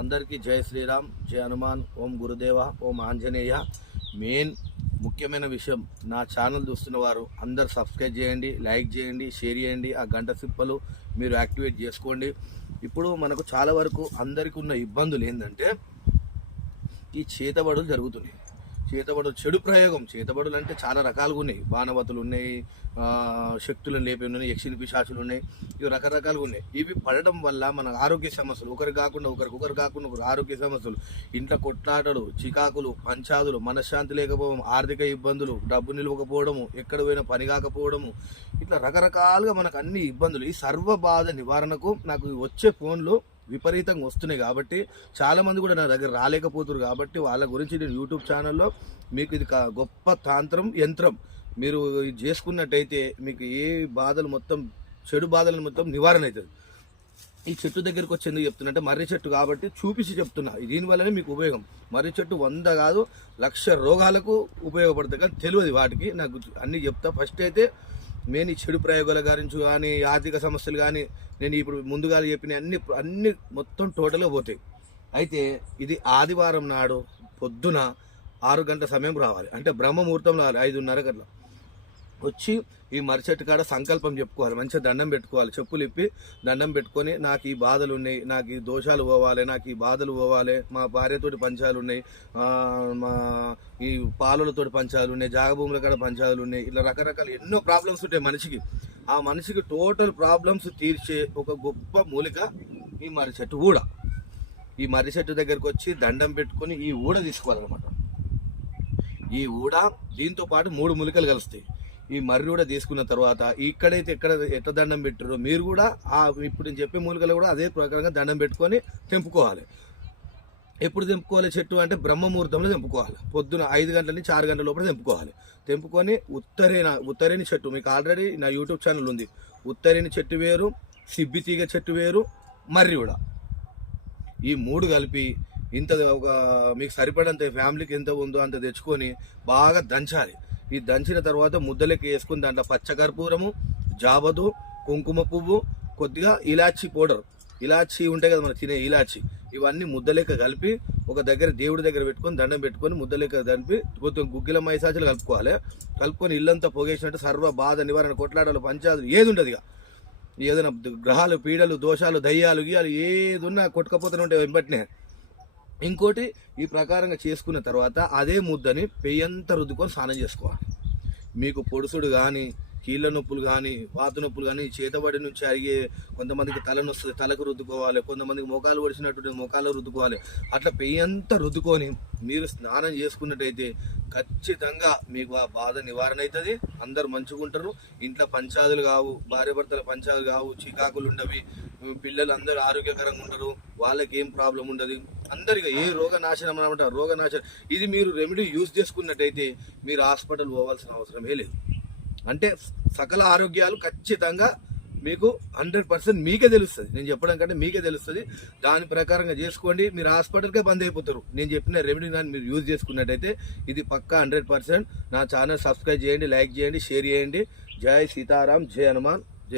అందరికీ జై శ్రీరామ్, జై హనుమాన్, ఓం గురుదేవ, ఓం ఆంజనేయ. మెయిన్ ముఖ్యమైన విషయం, నా ఛానల్ చూస్తున్న వారు అందరు సబ్స్క్రైబ్ చేయండి, లైక్ చేయండి, షేర్ చేయండి. ఆ గంట సిప్పలు మీరు యాక్టివేట్ చేసుకోండి. ఇప్పుడు మనకు చాలా వరకు అందరికీ ఉన్న ఇబ్బందులు ఏంటంటే ఈ చేతబడులు జరుగుతున్నాయి. చేతబడులు చెడు ప్రయోగం. చేతబడులు అంటే చాలా రకాలుగా ఉన్నాయి. బాణవతులు ఉన్నాయి, శక్తులను లేపి ఉన్నాయి, యక్షిని పిశాచులు ఉన్నాయి. ఇవి రకరకాలుగా ఉన్నాయి. ఇవి పడడం వల్ల మన ఆరోగ్య సమస్యలు, ఒకరు కాకుండా ఒకరు ఆరోగ్య సమస్యలు, ఇంట్లో కొట్లాటలు, చికాకులు, పంచాదులు, మనశ్శాంతి లేకపోవడం, ఆర్థిక ఇబ్బందులు, డబ్బు నిలవకపోవడము, ఎక్కడ పోయినా పని కాకపోవడము, ఇట్లా రకరకాలుగా మనకు అన్ని ఇబ్బందులు. ఈ సర్వ బాధ నివారణకు నాకు వచ్చే ఫోన్లు విపరీతంగా వస్తున్నాయి. కాబట్టి చాలామంది కూడా నా దగ్గర రాలేకపోతున్నారు. కాబట్టి వాళ్ళ గురించి నేను యూట్యూబ్ ఛానల్లో మీకు ఇది గొప్ప తాంత్రం యంత్రం మీరు ఇది చేసుకున్నట్టయితే మీకు ఏ బాధలు మొత్తం, చెడు బాధలను మొత్తం నివారణ అవుతుంది. ఈ చెట్టు దగ్గరికి వచ్చి ఎందుకు చెప్తున్నా అంటే మర్రి చెట్టు కాబట్టి చూపించి చెప్తున్నా. దీనివల్లనే మీకు ఉపయోగం. మర్రి చెట్టు 100 కాదు 1,00,000 రోగాలకు ఉపయోగపడుతుంది. కానీ తెలియదు వాటికి. నాకు అన్నీ చెప్తా. ఫస్ట్ అయితే మెయిన్ ఈ చెడు ప్రయోగాల గురించి కానీ, ఆర్థిక సమస్యలు కానీ, నేను ఇప్పుడు ముందుగా చెప్పిన అన్ని మొత్తం టోటల్గా పోతాయి. అయితే ఇది ఆదివారం నాడు పొద్దున 6 గంటల సమయం రావాలి. అంటే బ్రహ్మముహూర్తం రావాలి. 5:30 గంటల వచ్చి ఈ మరిచెట్టు కాడ సంకల్పం చెప్పుకోవాలి. మంచిగా దండం పెట్టుకోవాలి. చెప్పులు ఇప్పి దండం పెట్టుకొని, నాకు ఈ బాధలు ఉన్నాయి, నాకు ఈ దోషాలు పోవాలి, నాకు ఈ బాధలు పోవాలి, మా భార్యతోటి పంచాలు ఉన్నాయి, మా ఈ పాలలతోటి పంచాలు ఉన్నాయి, జాగభూముల కాడ పంచాలు ఉన్నాయి. ఇలా రకరకాల ఎన్నో ప్రాబ్లమ్స్ ఉంటాయి మనిషికి. ఆ మనిషికి టోటల్ ప్రాబ్లమ్స్ తీర్చే ఒక గొప్ప మూలిక ఈ మర్రి చెట్టు ఊడ. ఈ మర్రి చెట్టు దగ్గరికి వచ్చి దండం పెట్టుకొని ఈ ఊడ తీసుకోవాలన్నమాట. ఈ ఊడ దీంతో పాటు 3 మూలికలు కలుస్తాయి. ఈ మర్రి కూడా తీసుకున్న తర్వాత ఇక్కడైతే ఎట్లా దండం పెట్టారో మీరు కూడా ఇప్పుడు నేను చెప్పే మూలికలు కూడా అదే ప్రకారంగా దండం పెట్టుకొని తెంపుకోవాలి. ఎప్పుడు తెంపుకోవాలి చెట్టు అంటే బ్రహ్మముహూర్తంలో తెంపుకోవాలి. పొద్దున 5 గంటల నుంచి 6 గంటల లోపల తెంపుకోవాలి. తెంపుకొని ఉత్తరేణి చెట్టు, మీకు ఆల్రెడీ నా యూట్యూబ్ ఛానల్ ఉంది. ఉత్తరేణి చెట్టు వేరు, సిబ్బితీగ చెట్టు వేరు, మర్రి కూడా, ఈ 3 కలిపి ఇంత ఒక మీకు సరిపడంత ఫ్యామిలీకి ఎంత ఉందో అంత తెచ్చుకొని బాగా దంచాలి. ఈ దంచిన తర్వాత ముద్దలకి వేసుకుని దాంట్లో పచ్చకర్పూరము, జాబదు, కుంకుమ పువ్వు, కొద్దిగా ఇలాచీ పౌడర్, ఇలాచీ ఉంటాయి కదా మనం తినే ఇలాచీ, ఇవన్నీ ముద్దలెక్క కలిపి ఒక దగ్గర దేవుడి దగ్గర పెట్టుకొని దండం పెట్టుకొని ముద్దలెక్క కలిపి కొద్దిగా గుగ్గిల మైసాచులు కలుపుకోవాలి. కలుపుకొని ఇల్లంతా పొగేసినట్టు సర్వ బాధ నివారణ, కొట్లాటలు, పంచాదులు ఏది ఉండదు. ఇక ఏదైనా గ్రహాలు, పీడలు, దోషాలు, దయ్యాలు, గీయాలు ఏది ఉన్నా కొట్టుకపోతూనే ఉంటాయి వెంబటినే. ఇంకోటి, ఈ ప్రకారంగా చేసుకున్న తర్వాత అదే ముద్దని పెయ్యంతా రుద్దుకొని స్నానం చేసుకోవాలి. మీకు పొడుసుడు కానీ, కీళ్ళ నొప్పులు కానీ, వాత నొప్పులు కానీ, చేతబడి నుంచి అరిగే, కొంతమందికి తలనొస్తుంది, తలకు రుద్దుకోవాలి, కొంతమందికి మొఖాలు ఒడిచినట్టు మొఖాలు రుద్దుకోవాలి. అట్లా పెయ్యంతా రుద్దుకొని మీరు స్నానం చేసుకున్నట్టయితే ఖచ్చితంగా మీకు ఆ బాధ నివారణ అవుతుంది. అందరు మంచిగా ఉంటారు. ఇంట్లో పంచాదులు కావు, భార్యాభర్తల పంచాదులు కావు, చికాకులు ఉండవి, పిల్లలు అందరూ ఆరోగ్యకరంగా ఉంటారు, వాళ్ళకి ఏం ప్రాబ్లం ఉండదు. అందరిగా ఏ రోగనాశనం అనమాట, రోగనాశనం. ఇది మీరు రెమెడీ యూజ్ చేసుకున్నట్టయితే మీరు హాస్పిటల్ పోవాల్సిన అవసరమే లేదు. అంటే సకల ఆరోగ్యాలు ఖచ్చితంగా మీకు 100% మీకే తెలుస్తుంది. నేను చెప్పడం కంటే మీకే తెలుస్తుంది. దాని ప్రకారంగా చేసుకోండి. మీరు హాస్పిటల్కే బంద్ అయిపోతారు. నేను చెప్పిన రెమెడీ కానీ మీరు యూజ్ చేసుకున్నట్టయితే ఇది పక్కా 100%. నా ఛానల్ సబ్స్క్రైబ్ చేయండి, లైక్ చేయండి, షేర్ చేయండి. జై సీతారాం, జై హనుమాన్.